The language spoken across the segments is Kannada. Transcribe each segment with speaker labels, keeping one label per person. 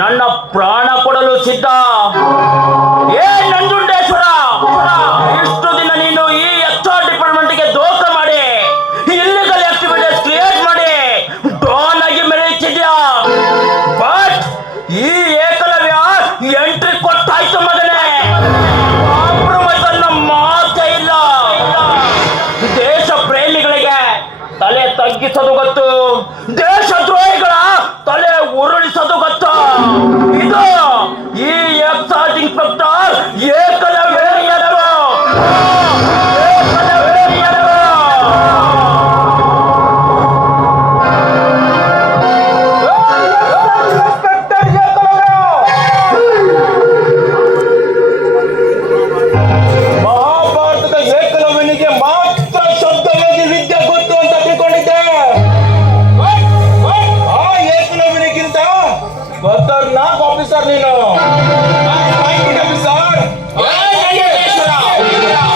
Speaker 1: ನನ್ನ ಪ್ರಾಣ ಕೊಡಲು ಸಿದ್ಧ. ಏ ನಂಜುಂಡೇಶ್ವರ
Speaker 2: ಆಫೀಸರ್ ನೀನು?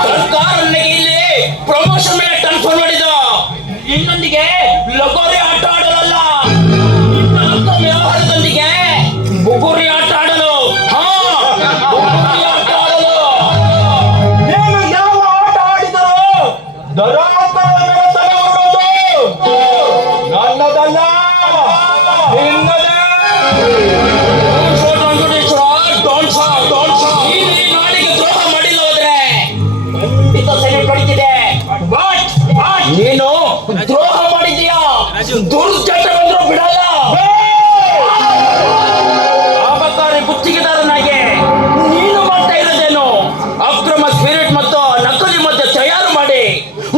Speaker 1: ಸರ್ಕಾರ ಇಲ್ಲಿ ಪ್ರಮೋಷನ್ ಮೇಲೆ ಟ್ರಾನ್ಸ್ಫರ್ ಮಾಡಿದ ಇನ್ನೊಂದಿಗೆ ಲಗೋರಿ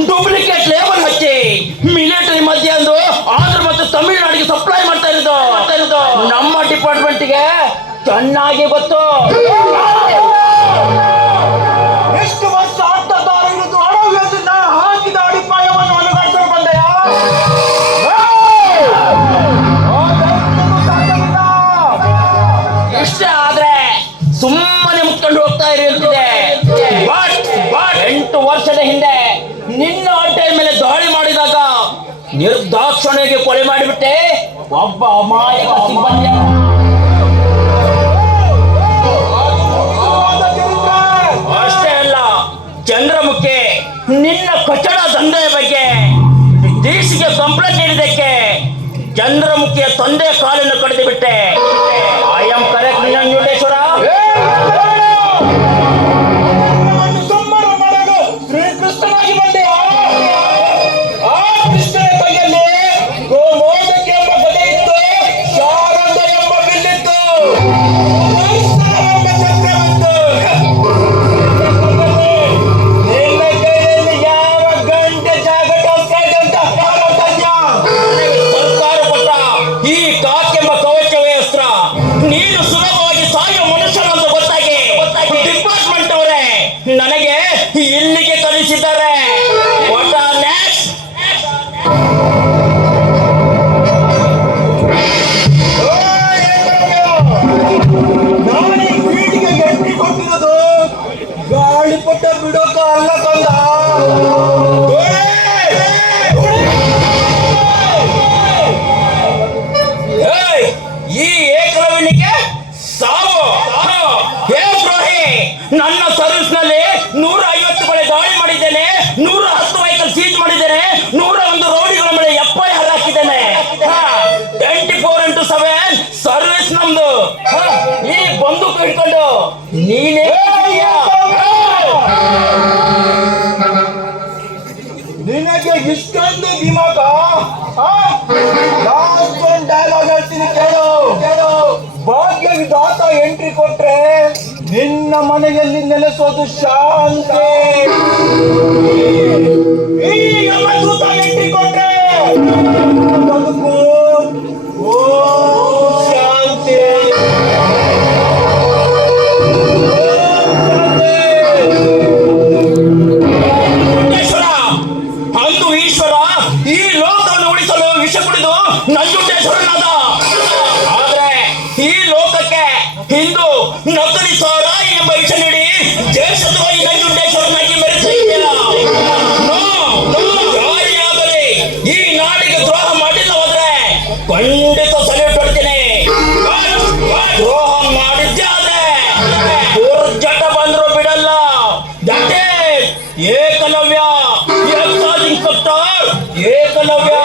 Speaker 1: ಡೂಪ್ಲಿಕೇಟ್ ಲೇಬಲ್ ಹಚ್ಚಿ ಮಿಲಿಟರಿ ಮಧ್ಯೆ ಅಂದು ಆಂಧ್ರ ಮತ್ತು ತಮಿಳುನಾಡಿಗೆ ಸಪ್ಲೈ ಮಾಡ್ತಾ ಇರೋದು. ನಮ್ಮ ಡಿಪಾರ್ಟ್ಮೆಂಟ್ಗೆ ಚೆನ್ನಾಗಿ ಗೊತ್ತು. ನಿರ್ದಾಕ್ಷಿಣ್ಯಗೆ ಕೊಲೆ ಮಾಡಿಬಿಟ್ಟೆ. ಒಬ್ಬ ಅಮಾಯಕ ಸಿಬ್ಬಂದಿ. ಅಷ್ಟೇ ಅಲ್ಲ, ಚಂದ್ರಮುಖಿ, ನಿನ್ನ ಕಚಡ ದಂಧೆಯ ಬಗ್ಗೆ ದೇಶಿಗೆ ಕಂಪ್ಲೇಂಟ್ ನೀಡಿದ್ದಕ್ಕೆ ಚಂದ್ರಮುಖಿಯ ತಂದೆ ಕಾಲನ್ನು ಕಡಿದು ಬಿಟ್ಟೆ. ಸುಲಭವಾಗಿ ಸಾಯುವ ಮನುಷ್ಯನಂತ ಗೊತ್ತಾಗಿ. ಡಿಪಾರ್ಟ್ಮೆಂಟ್ ಅವರೇ ನನಗೆ ನನ್ನ ಸರ್ವಿಸ್ನಲ್ಲಿ ನೂರ ಐವತ್ತು ಬಳೆ ದಾಳಿ ಮಾಡಿದ್ದೇನೆ ನೂರ ಹತ್ತು ವೆಹಿಕಲ್ ಸೀಜ್ ಮಾಡಿದ್ದೇನೆ ನೂರ ಒಂದು ರೌಡಿಗಳ ಮೇಲೆ ಎಫ್ಐಆರ್ ಹಾಕಿದ್ದೇನೆ. Twenty four into seven service ನಮ್ದು. ಈ ಬಂದೂಕು ಹಿಡ್ಕೊಂಡು ನೀನೇ
Speaker 2: ನಿನಗೆ ಇಷ್ಟೊಂದು ದಿಮಾಗ? ಲಾಸ್ಟ್ ಒಂದು ಡೈಲಾಗ್ ಹೇಳ್ತೀನಿ ಕೇಳು. ಕೇಳು. ಭಾಗ್ಯ ವಿಧಾತ ಎಂಟ್ರಿ ಕೊಟ್ರೆ ನಿನ್ನ ಮನೆಯಲ್ಲಿ ನೆಲೆಸೋದು ಶಾಂತಿ.
Speaker 1: ಈಶ್ವರ ಈ ಲೋಕವನ್ನು ಉಳಿಸಲು ವಿಷ ಕುಡಿದು ನಂಜುಂಡೇಶ್ವರನಾದ